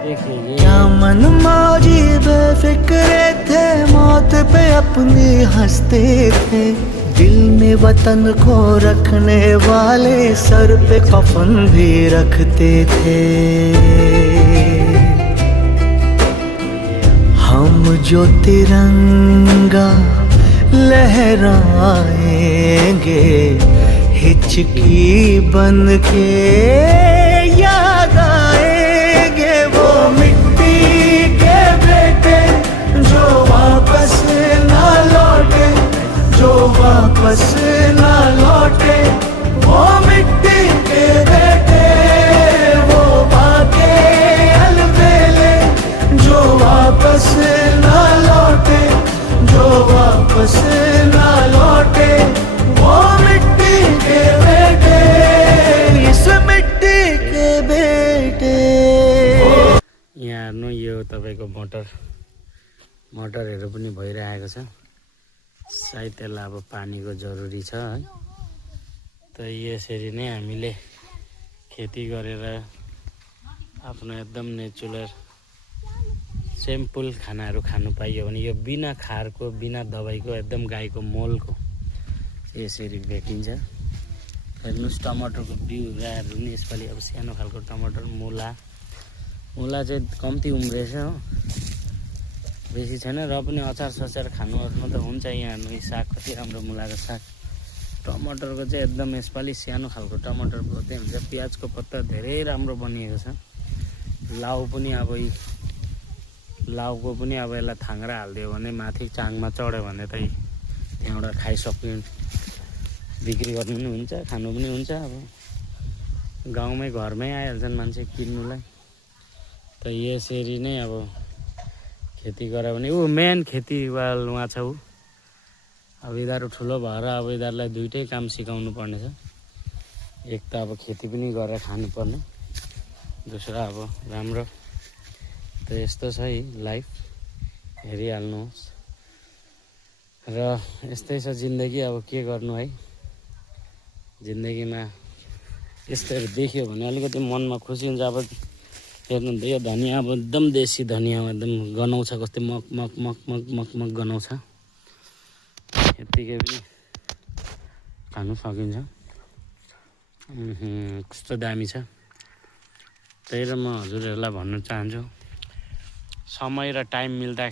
देखिए ये क्या मन मौजी बेफिक्रे थे, मौत पे अपनी हंसते थे। दिल में वतन को रखने वाले सर पे कफन भी रखते थे। हम जो तिरंगा लहराएंगे, हिचकी बन के याद आएंगे। वो मिट्टी के बेटे जो वापस ना लौटे, जो वापस ना लौटे। वो मिट्टी के बेटे, वो बाके अलबेले जो वापस ना लौटे, जो वापस ना लौटे। वो मिट्टी के बेटे, इस मिट्टी के बेटे। यहाँ हेर्नु यो तपाईको मटरहरू पनि भइरहेको छ। सायद त्यसलाई अब पानीको जरुरी छ है। त यसरी नै हामीले खेती गरेर आफ्नो एकदम नेचुरल सिम्पल खानाहरू खानु पाइयो भने यो बिना खारको बिना दबाईको एकदम गाईको मलको यसरी भेटिन्छ। हेर्नुहोस् टमाटरको बिउहरू नि यसपालि अब सानो खालको टमाटर। मुला चाहिँ कम्ती उम्रेछ हो, बेसी छैन र पनि अचार सचार खानुमा त हुन्छ। यहाँ हेर्नु साग कति राम्रो मुलाको साग। टमाटरको चाहिँ एकदम यसपालि सानो खालको टमाटर मात्रै हुन्छ। प्याजको पत्ता धेरै राम्रो बनिएको छ। लाउको पनि अब यसलाई थाङ्रा हालिदियो भने माथि चाङमा चढ्यो भने त त्यहाँबाट खाइसक्यो, बिक्री गर्नु पनि हुन्छ, खानु पनि हुन्छ। अब गाउँमै घरमै आइहाल्छन् मान्छे किन्नुलाई। त यसरी नै अब खेती गऱ्यो भने ऊ मेन खेतीवाल उहाँ छ। ऊ अब यिनीहरू ठुलो भएर अब यिनीहरूलाई दुइटै काम सिकाउनु पर्ने छ। एक त अब खेती पनि गरेर खानुपर्ने, दोस्रो अब राम्रो। त यस्तो छ है लाइफ, हेरिहाल्नुहोस्। र यस्तै छ जिन्दगी। अब के गर्नु है, जिन्दगीमा यस्तोहरू देख्यो भने अलिकति मनमा खुसी हुन्छ। अब हेर्नु यो धनियाँ अब एकदम देसी धनियाँ एकदम गनाउँछ, कस्तै मक मक मक मक मक मक गनाउँछ। यत्तिकै पनि खानु सकिन्छ। कस्तो दामी छ। त्यही र म हजुरहरूलाई भन्न चाहन्छु, समय र टाइम मिल्दा